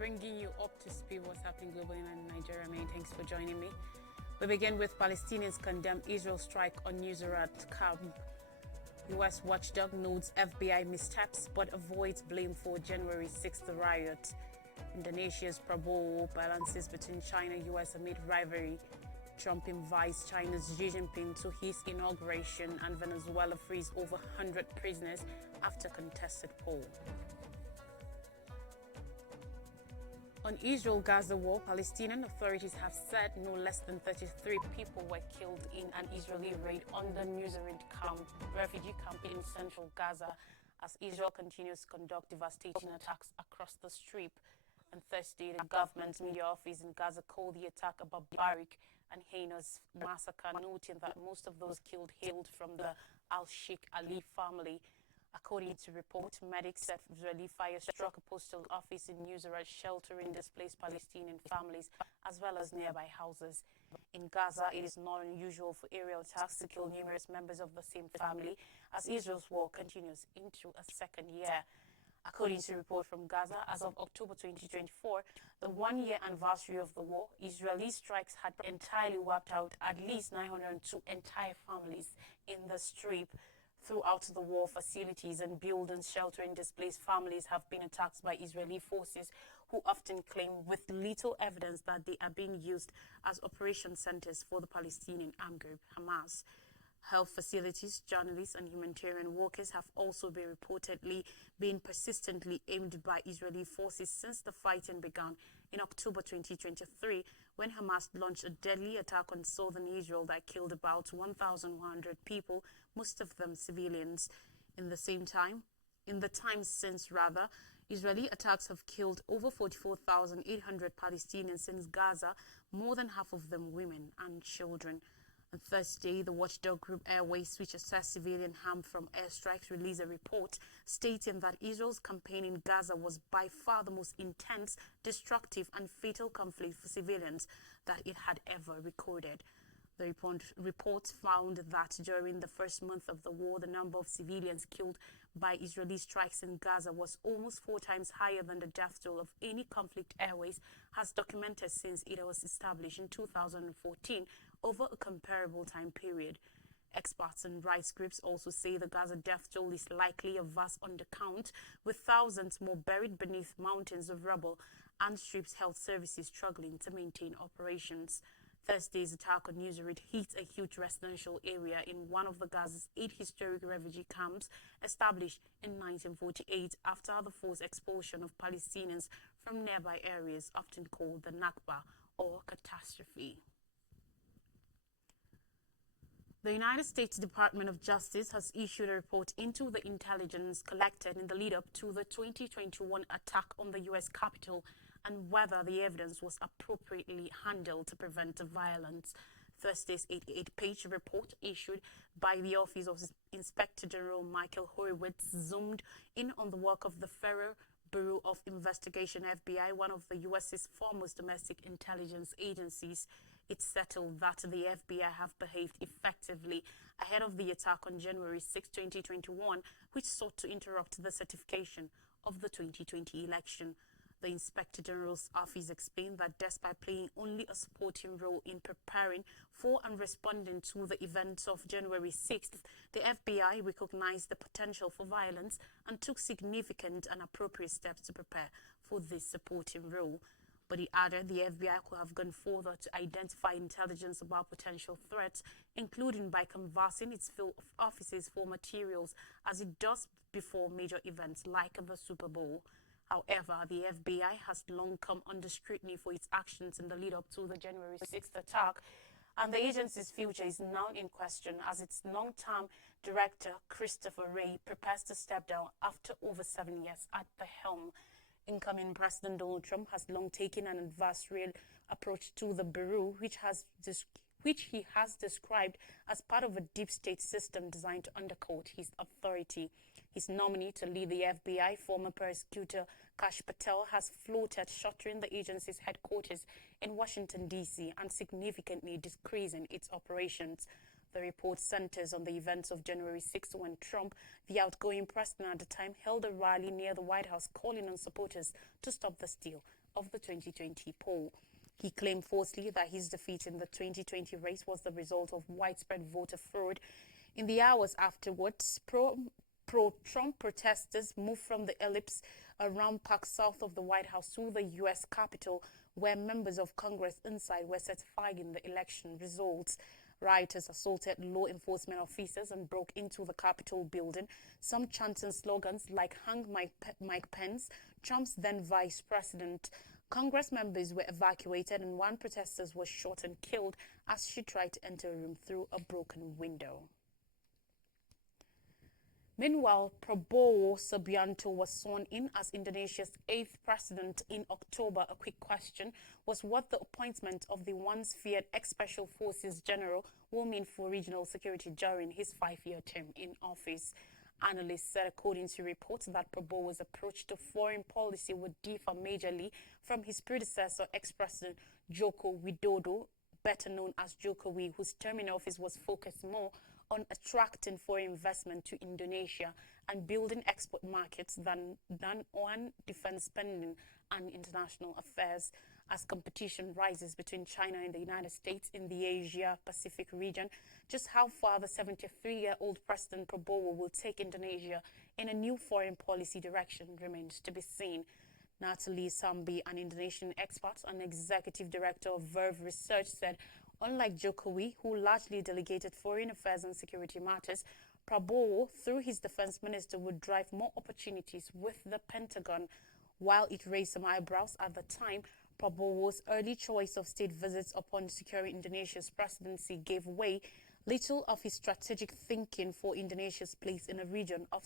bringing you up to speed what's happening globally and in Nigeria. Thanks for joining me. We begin with Palestinians condemn Israel strike on Nuseirat camp. U.S. watchdog notes FBI missteps but avoids blame for January 6th riot. Indonesia's Prabowo balances between China and U.S. amid rivalry. Trump invites China's Xi Jinping to his inauguration, and Venezuela frees over 100 prisoners after contested poll. On Israel-Gaza war, Palestinian authorities have said no less than 33 people were killed in an Israeli raid on the Nuseirat camp, refugee camp in central Gaza, as Israel continues to conduct devastating attacks across the Strip. On Thursday, the government's media office in Gaza called the attack a barbaric and heinous massacre, noting that most of those killed hailed from the al-Sheikh Ali family. According to reports, medics said Israeli fire struck a postal office in Nuseirat, sheltering displaced Palestinian families as well as nearby houses. In Gaza, it is not unusual for aerial attacks to kill numerous members of the same family as Israel's war continues into a second year. According to a report from Gaza, as of October 2024, the one-year anniversary of the war, Israeli strikes had entirely wiped out at least 902 entire families in the Strip. Throughout the war, facilities and buildings sheltering displaced families have been attacked by Israeli forces, who often claim with little evidence that they are being used as operation centers for the Palestinian armed group Hamas. Health facilities, journalists and humanitarian workers have also been reportedly being persistently aimed by Israeli forces since the fighting began in October 2023, when Hamas launched a deadly attack on southern Israel that killed about 1,100 people, most of them civilians. In the time since, Israeli attacks have killed over 44,800 Palestinians in Gaza, more than half of them women and children. On Thursday, the watchdog group Airways, which assessed civilian harm from airstrikes, released a report stating that Israel's campaign in Gaza was by far the most intense, destructive and fatal conflict for civilians that it had ever recorded. The report found that during the first month of the war, the number of civilians killed by Israeli strikes in Gaza was almost 4 times higher than the death toll of any conflict Airways has documented since it was established in 2014 over a comparable time period. Experts and rights groups also say the Gaza death toll is likely a vast undercount, with thousands more buried beneath mountains of rubble and Strip's health services struggling to maintain operations. Thursday's attack on Nuseirat hit a huge residential area in one of the Gaza's 8 historic refugee camps established in 1948 after the forced expulsion of Palestinians from nearby areas, often called the Nakba or catastrophe. The United States Department of Justice has issued a report into the intelligence collected in the lead-up to the 2021 attack on the U.S. Capitol and whether the evidence was appropriately handled to prevent the violence. Thursday's 88-page report issued by the Office of Inspector General Michael Horowitz zoomed in on the work of the Federal Bureau of Investigation, FBI, one of the U.S.'s foremost domestic intelligence agencies. It settled that the FBI have behaved effectively ahead of the attack on January 6, 2021, which sought to interrupt the certification of the 2020 election. The Inspector General's office explained that despite playing only a supporting role in preparing for and responding to the events of January 6th, the FBI recognized the potential for violence and took significant and appropriate steps to prepare for this supporting role. But he added the FBI could have gone further to identify intelligence about potential threats, including by canvassing its field of offices for materials, as it does before major events like the Super Bowl. However, the FBI has long come under scrutiny for its actions in the lead-up to the January 6th attack, and the agency's future is now in question as its long-term director, Christopher Wray, prepares to step down after over 7 years at the helm. Incoming President Donald Trump has long taken an adversarial approach to the Bureau, which he has described as part of a deep state system designed to undercut his authority. His nominee to lead the FBI, former prosecutor Kash Patel, has floated shuttering the agency's headquarters in Washington, D.C. and significantly decreasing its operations. The report centers on the events of January 6 when Trump, the outgoing president at the time, held a rally near the White House calling on supporters to stop the steal of the 2020 poll. He claimed falsely that his defeat in the 2020 race was the result of widespread voter fraud. In the hours afterwards, pro-Trump protesters moved from the ellipse around Park south of the White House to the U.S. Capitol, where members of Congress inside were certifying the election results. Rioters assaulted law enforcement officers and broke into the Capitol building, some chanting slogans like "Hang Mike Pence," Trump's then vice president. Congress members were evacuated and one protester was shot and killed as she tried to enter a room through a broken window. Meanwhile, Prabowo Subianto was sworn in as Indonesia's 8th president in October. A quick question was what the appointment of the once feared ex-Special Forces general will mean for regional security during his 5-year term in office. Analysts said, according to reports, that Prabowo's approach to foreign policy would differ majorly from his predecessor, ex-president Joko Widodo, better known as Jokowi, whose term in office was focused more on attracting foreign investment to Indonesia and building export markets than on defense spending and international affairs. As competition rises between China and the United States in the Asia-Pacific region, just how far the 73-year-old President Prabowo will take Indonesia in a new foreign policy direction remains to be seen. Natalie Sambi, an Indonesian expert and executive director of Verve Research, said, unlike Jokowi, who largely delegated foreign affairs and security matters, Prabowo, through his defense minister, would drive more opportunities with the Pentagon. While it raised some eyebrows at the time, Prabowo's early choice of state visits upon securing Indonesia's presidency gave way. Little of his strategic thinking for Indonesia's place in a region of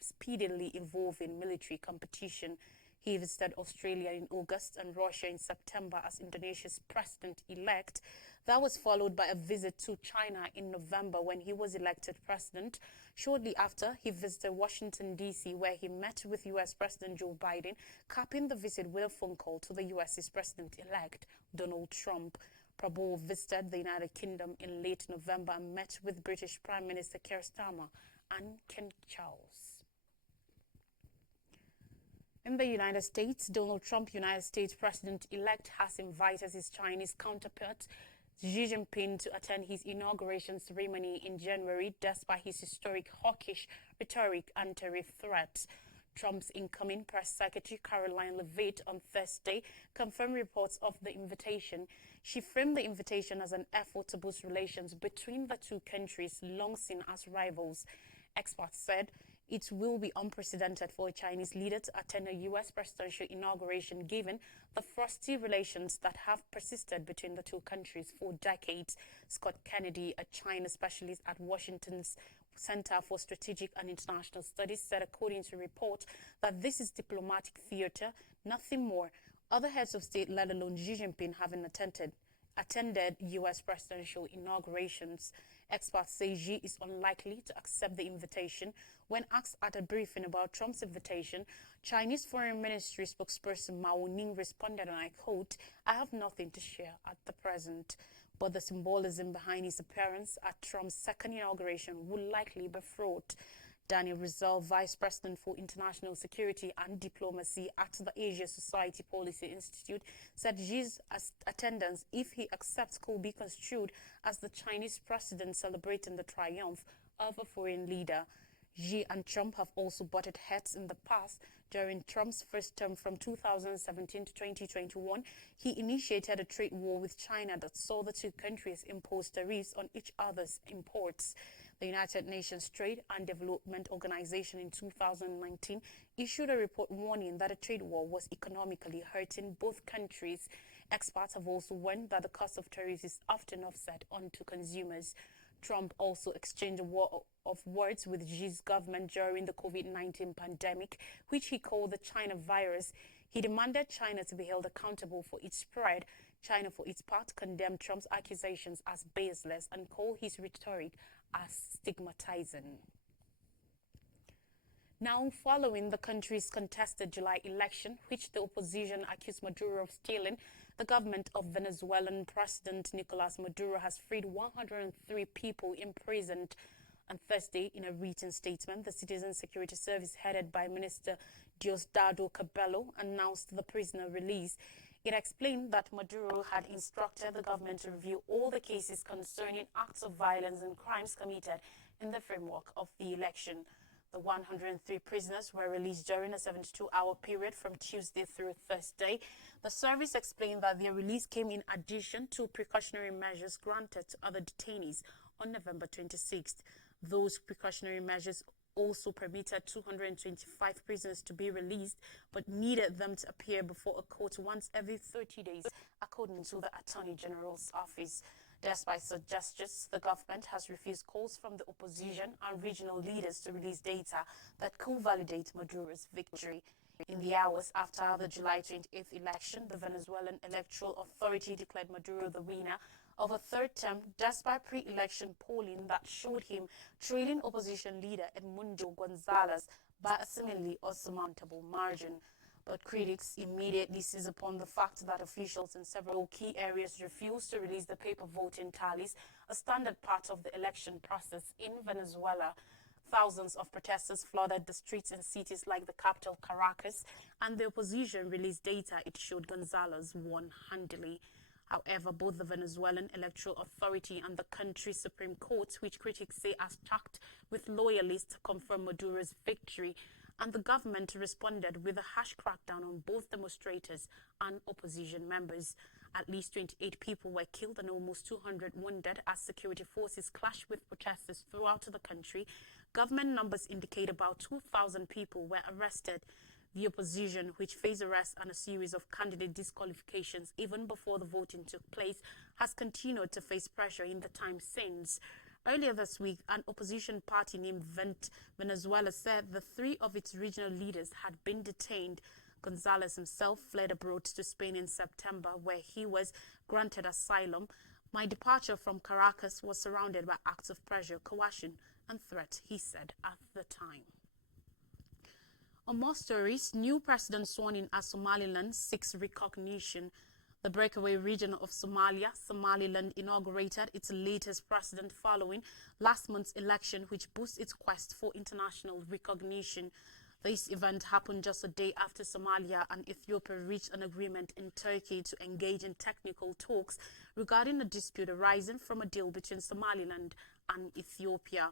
speedily evolving military competition. He visited Australia in August and Russia in September as Indonesia's president-elect. That was followed by a visit to China in November when he was elected president. Shortly after, he visited Washington, D.C., where he met with U.S. President Joe Biden, capping the visit with a phone call to the U.S.'s president-elect, Donald Trump. Prabowo visited the United Kingdom in late November and met with British Prime Minister Keir Starmer and King Charles. In the United States, Donald Trump, United States President-elect, has invited his Chinese counterpart, Xi Jinping, to attend his inauguration ceremony in January, despite his historic hawkish rhetoric and tariff threats. Trump's incoming press secretary, Caroline Leavitt, on Thursday confirmed reports of the invitation. She framed the invitation as an effort to boost relations between the two countries, long seen as rivals. Experts said it will be unprecedented for a Chinese leader to attend a U.S. presidential inauguration, given the frosty relations that have persisted between the two countries for decades. Scott Kennedy, a China specialist at Washington's Center for Strategic and International Studies, said, according to reports, that this is diplomatic theater, nothing more. Other heads of state, let alone Xi Jinping, haven't attended U.S. presidential inaugurations. Experts say Xi is unlikely to accept the invitation. When asked at a briefing about Trump's invitation, Chinese Foreign Ministry spokesperson Mao Ning responded, and I quote, "I have nothing to share at the present." But the symbolism behind his appearance at Trump's second inauguration would likely be fraught. Daniel Rizal, Vice President for International Security and Diplomacy at the Asia Society Policy Institute, said Xi's attendance, if he accepts, could be construed as the Chinese president celebrating the triumph of a foreign leader. Xi and Trump have also butted heads in the past. During Trump's first term from 2017 to 2021, he initiated a trade war with China that saw the two countries impose tariffs on each other's imports. The United Nations Trade and Development Organization in 2019 issued a report warning that a trade war was economically hurting both countries. Experts have also warned that the cost of tariffs is often offset onto consumers. Trump also exchanged a war of words with Xi's government during the COVID-19 pandemic, which he called the China virus. He demanded China to be held accountable for its spread. China, for its part, condemned Trump's accusations as baseless and called his rhetoric as stigmatizing. Now, following the country's contested July election, which the opposition accused Maduro of stealing, the government of Venezuelan President Nicolas Maduro has freed 103 people imprisoned. On Thursday, in a written statement, the Citizen Security Service, headed by Minister Diosdado Cabello, announced the prisoner release. It explained that Maduro had instructed the government to review all the cases concerning acts of violence and crimes committed in the framework of the election. The 103 prisoners were released during a 72-hour period from Tuesday through Thursday. The service explained that their release came in addition to precautionary measures granted to other detainees on November 26th. Those precautionary measures also permitted 225 prisoners to be released, but needed them to appear before a court once every 30 days, according to the Attorney General's office. Despite suggestions, the government has refused calls from the opposition and regional leaders to release data that could validate Maduro's victory. In the hours after the July 28th election, the Venezuelan Electoral Authority declared Maduro the winner of a third term, despite pre-election polling that showed him trailing opposition leader Edmundo Gonzalez by a seemingly unsurmountable margin. But critics immediately seized upon the fact that officials in several key areas refused to release the paper voting tallies, a standard part of the election process in Venezuela. Thousands of protesters flooded the streets in cities like the capital Caracas, and the opposition released data it showed Gonzalez won handily. However, both the Venezuelan Electoral Authority and the country's Supreme Court, which critics say are stacked with loyalists, confirmed Maduro's victory, and the government responded with a harsh crackdown on both demonstrators and opposition members. At least 28 people were killed and almost 200 wounded as security forces clashed with protesters throughout the country. Government numbers indicate about 2,000 people were arrested. The opposition, which faced arrest and a series of candidate disqualifications even before the voting took place, has continued to face pressure in the time since. Earlier this week, an opposition party named Venezuela said the three of its regional leaders had been detained. Gonzalez himself fled abroad to Spain in September, where he was granted asylum. My departure from Caracas was surrounded by acts of pressure, coercion, and threat, he said at the time. On more stories, new president sworn in as Somaliland seeks recognition. The breakaway region of Somalia, Somaliland, inaugurated its latest president following last month's election, which boosts its quest for international recognition. This event happened just a day after Somalia and Ethiopia reached an agreement in Turkey to engage in technical talks regarding a dispute arising from a deal between Somaliland and Ethiopia.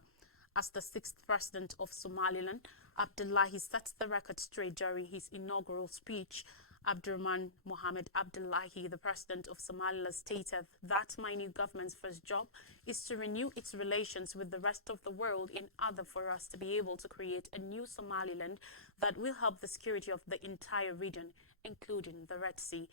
As the sixth president of Somaliland, Abdullahi set the record straight during his inaugural speech. Abdurrahman Mohamed Abdullahi, the president of Somaliland, stated that my new government's first job is to renew its relations with the rest of the world in order for us to be able to create a new Somaliland that will help the security of the entire region, including the Red Sea.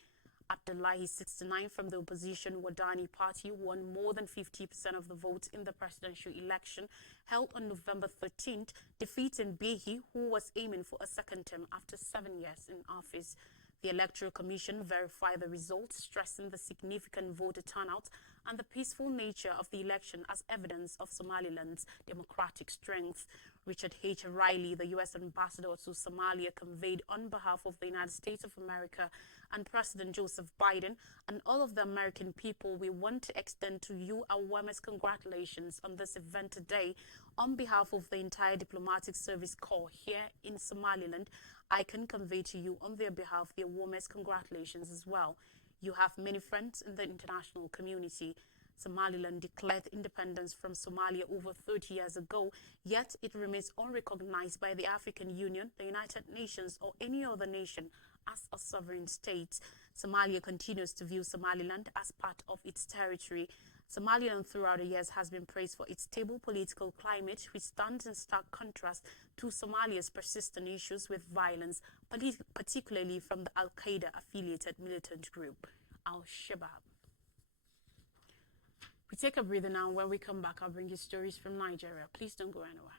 Abdullahi, 69, from the opposition Wadani party, won more than 50% of the votes in the presidential election held on November 13th, defeating Behi, who was aiming for a second term after 7 years in office. The Electoral Commission verified the results, stressing the significant voter turnout and the peaceful nature of the election as evidence of Somaliland's democratic strength. Richard H. Riley, the U.S. ambassador to Somalia, conveyed on behalf of the United States of America and President Joseph Biden and all of the American people, we want to extend to you our warmest congratulations on this event today. On behalf of the entire diplomatic service corps here in Somaliland, I can convey to you on their behalf their warmest congratulations as well. You have many friends in the international community. Somaliland declared independence from Somalia over 30 years ago, yet it remains unrecognized by the African Union, the United Nations, or any other nation as a sovereign state. Somalia continues to view Somaliland as part of its territory. Somaliland throughout the years has been praised for its stable political climate, which stands in stark contrast to Somalia's persistent issues with violence, particularly from the Al-Qaeda-affiliated militant group, Al-Shabaab. We take a breather now. When we come back, I'll bring you stories from Nigeria. Please don't go anywhere.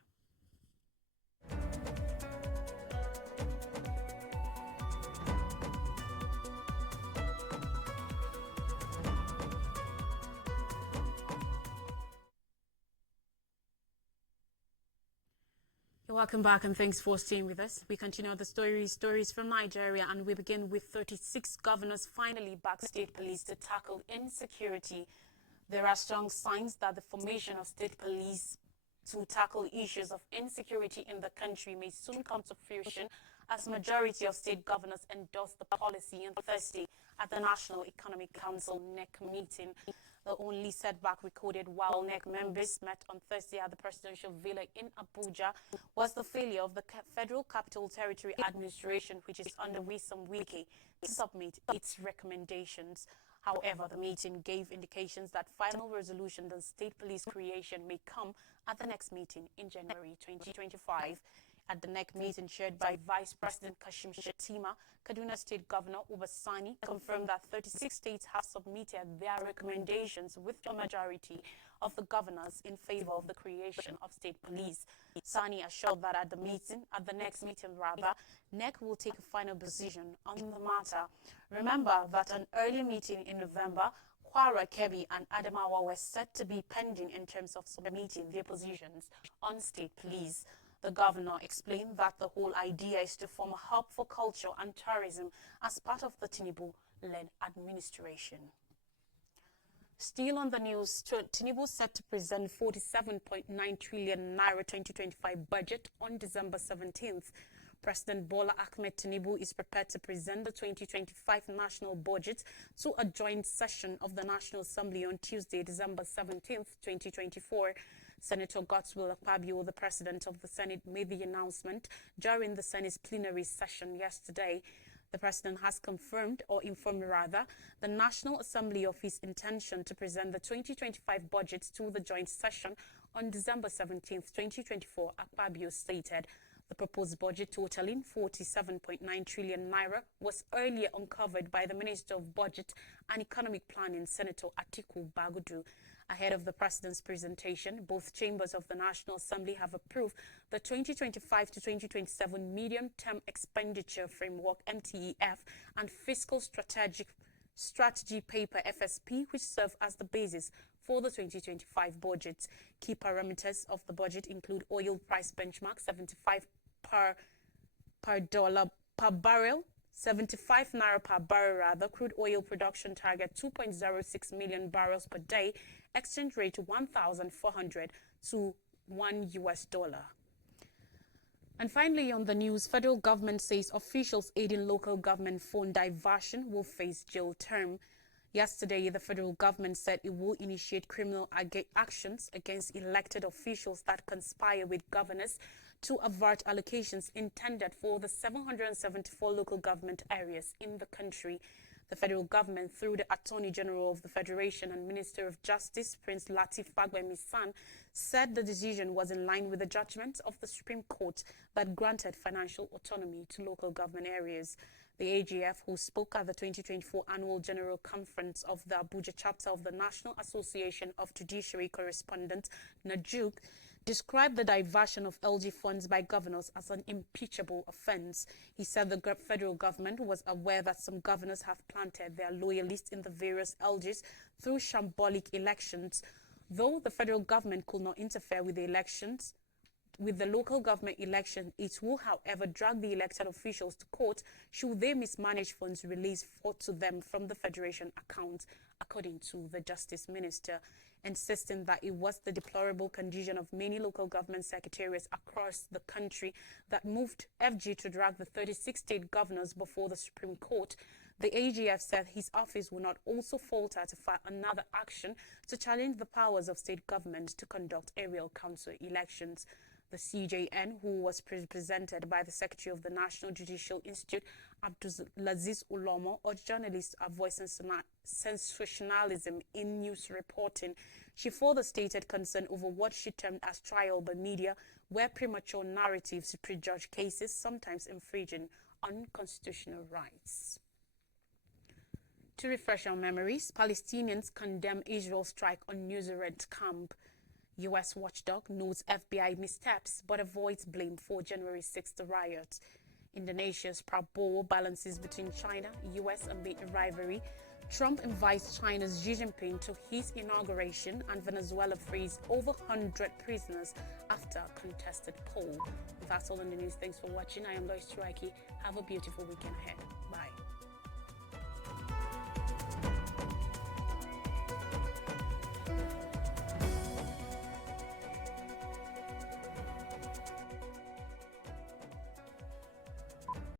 Welcome back and thanks for staying with us. We continue the stories from Nigeria, and we begin with 36 governors finally back state police to tackle insecurity. There are strong signs that the formation of state police to tackle issues of insecurity in the country may soon come to fruition as majority of state governors endorsed the policy on Thursday at the National Economic Council NEC meeting. The only setback recorded while NEC members met on Thursday at the presidential villa in Abuja was the failure of the Federal Capital Territory Administration, which is underway some week, to submit its recommendations. However, the meeting gave indications that final resolution on state police creation may come at the next meeting in January 2025. At the NEC meeting chaired by Vice President Kashim Shettima, Kaduna State Governor Sani confirmed that 36 states have submitted their recommendations with a majority of the governors in favor of the creation of state police. Sani assured that at the next meeting, NEC will take a final decision on the matter. Remember that an early meeting in November, Kwara, Kebbi and Adamawa were set to be pending in terms of submitting their positions on state police. The governor explained that the whole idea is to form a hub for culture and tourism as part of the Tinubu-led administration. Still on the news, Tinubu set to present 47.9 trillion naira 2025 budget on December 17th. President Bola Ahmed Tinubu is prepared to present the 2025 national budget to a joint session of the National Assembly on Tuesday, December 17th, 2024. Senator Godswill Akpabio, the president of the Senate, made the announcement during the Senate's plenary session yesterday. The president has informed the National Assembly of his intention to present the 2025 budget to the joint session on December 17, 2024, Akpabio stated. The proposed budget totaling 47.9 trillion naira was earlier uncovered by the Minister of Budget and Economic Planning, Senator Atiku Bagudu. Ahead of the president's presentation, both chambers of the National Assembly have approved the 2025 to 2027 Medium-Term Expenditure Framework (MTEF) and Fiscal Strategy Paper (FSP), which serve as the basis for the 2025 budget. Key parameters of the budget include oil price benchmark 75 per dollar per barrel, 75 naira per barrel crude oil production target 2.06 million barrels per day, exchange rate 1,400 to $1. And finally on the news, federal government says officials aiding local government fund diversion will face jail term. Yesterday, the federal government said it will initiate criminal actions against elected officials that conspire with governors to avert allocations intended for the 774 local government areas in the country. The federal government, through the Attorney General of the Federation and Minister of Justice, Prince Lateef Fagbemi's, said the decision was in line with the judgment of the Supreme Court that granted financial autonomy to local government areas. The AGF, who spoke at the 2024 Annual General Conference of the Abuja chapter of the National Association of Judiciary Correspondents, NAJUC, described the diversion of LG funds by governors as an impeachable offense. He said the federal government was aware that some governors have planted their loyalists in the various LGs through shambolic elections. Though the federal government could not interfere with the elections, with the local government election, it will, however, drag the elected officials to court should they mismanage funds released to them from the Federation account, according to the Justice Minister, insisting that it was the deplorable condition of many local government secretariats across the country that moved FG to drag the 36 state governors before the Supreme Court. The AGF said his office will not also falter to file another action to challenge the powers of state government to conduct aerial council elections. The CJN, who was represented by the Secretary of the National Judicial Institute, Abdulaziz Ulomo, urged journalists to avoid sensationalism in news reporting. She further stated concern over what she termed as trial by media, where premature narratives prejudge cases, sometimes infringing on constitutional rights. To refresh our memories, Palestinians condemn Israel's strike on Nuseirat camp. U.S. watchdog notes FBI missteps but avoids blame for January 6th riot. Indonesia's Prabowo balances between China, U.S. amid rivalry. Trump invites China's Xi Jinping to his inauguration, and Venezuela frees over 100 prisoners after a contested poll. That's all in the news. Thanks for watching. I am Lois Turaki. Have a beautiful weekend ahead. Bye.